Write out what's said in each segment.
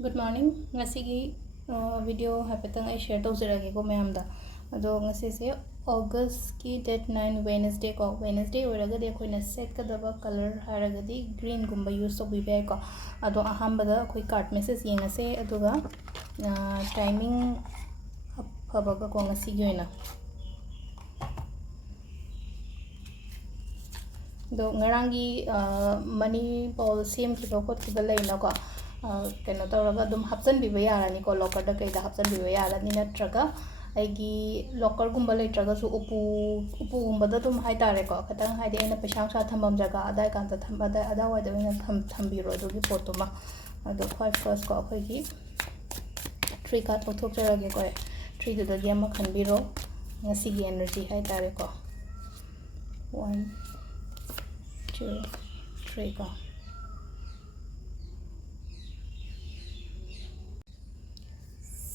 Good morning. Ngasigi video haipatang I share tawzarage ko mayamda. Ado ngasise August ki date 9 Wednesday ko. Wednesday oiragadi akoina set kadaba color haragadi green gumba use tawbibe ko. Ado ahambada akoi card message yengase aduga timing afabaga ko ngasigi oina. Do ngarangi money ball same kiba ko kiba laina ko. Kena tawraga dum hapsan biba yarani ko locker da kaida hapsan biba yarani natraga aigi locker gumba letraga su upu gumba da dum haitare ko katang haide aina paisang sa thambam jaga adai kanta thambada ada wada ina thambiro adugi potuma ado khoi first ko akhoi 3 ka thok jarage ko 3 da gi ama khanbiro ngasi gi energy haitare ko 1 2 3 ko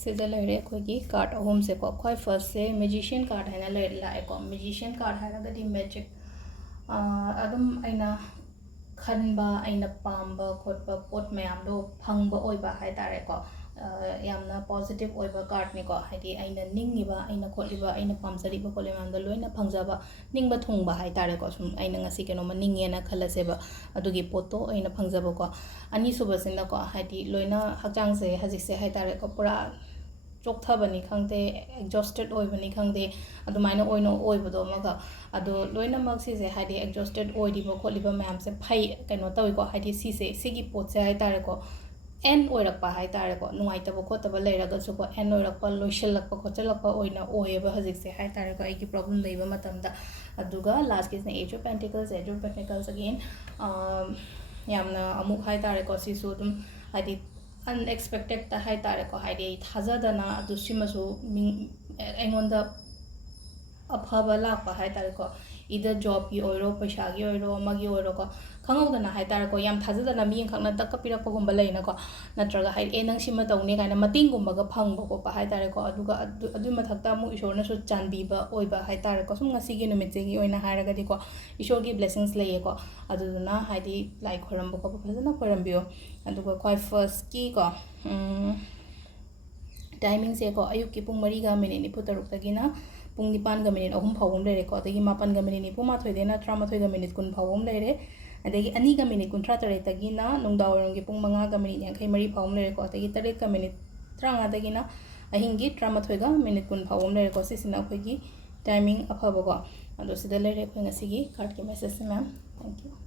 सिदा लेरे कोई card अहम से को कोई first से magician card है ना ले लाए को मैजिशियन कार्ड है ना गदी मैजिक अदम आइना खनबा आइना पाम्बा खोटबा पोट मैम दो फंगबा ओइबा है तारे को यामना पॉजिटिव ओइबा कार्ड ने को है दी आइना निंगिबा आइना खोलिबा आइना पामजरिबा कोले मैम दो लोइना फंगजाबा निंगबा थुंगबा है तारे को सुम आइना ngasi keno ma ninge na khalase adugi poto aina phangjaba ko ani suba sinda ko है दी लोइना हकचांग से हजिक से है तारे को पूरा चोक्थबनी खंगते एग्जॉस्टेड ओइबनी खंगते अदुमाइना ओइनो ओइबदो मगा अदो लोइना मक्सी से हाइदे एग्जॉस्टेड ओइदिबो खोलिबा मैम से फै कनो तविको हाइदे सीसे सिगी पोट से हाइ तारे को एन ओइरकपा हाइ तारे को नुवाइतबो खोतबो लेरगा सुको एन ओइरकपा लोइशलकपा खोचलकपा ओइना ओइबा हजिक से हाइ तारे को आइकी प्रॉब्लम लेबा मतमदा अदुगा लास्ट केस ने एज ऑफ पेंटिकल्स अगेन यामना अमुक हाइ तारे को सिसु दुम हाइदे unexpected ta hai tare ko hai de thajadana adu simasu engonda afaba lakpa hai tare ko either job gi oiro paisa gi oiro magi oiro ko khangodana hai tare ko yam thajadana mi khangna takka pirak pagumba leina ko natraga hai e nang sima tawne kaina mating gumba ga phangba ko pa hai tare ko aduga adu mathakta mu ishorna su chanbiba oiba hai tare ko sum ngasi gi numit gi oina hairaga di ko ishor gi blessings leye ko aduduna hai di like khorambo ko phajana khorambio aduga khoi first ki ko timing se ko ayuk ki pung 3 ga minute ni putaruk tagina pung 9 ga minute ahum phawum lere ko adagi 8 ga minute ni puma thoi dena 13 ga minute kun phawum lere adagi 2 ga minute kun 13 tagina nungdawarong gi pung 5 ga minute yankai 3 phawum lere ko adagi 8 ga minute 13 tagina ahingi 13 ga minute kun phawum lere ko sisina khoi gi timing afaba ko ado sida lere khoi ngasi gi card ki message ma'am thank you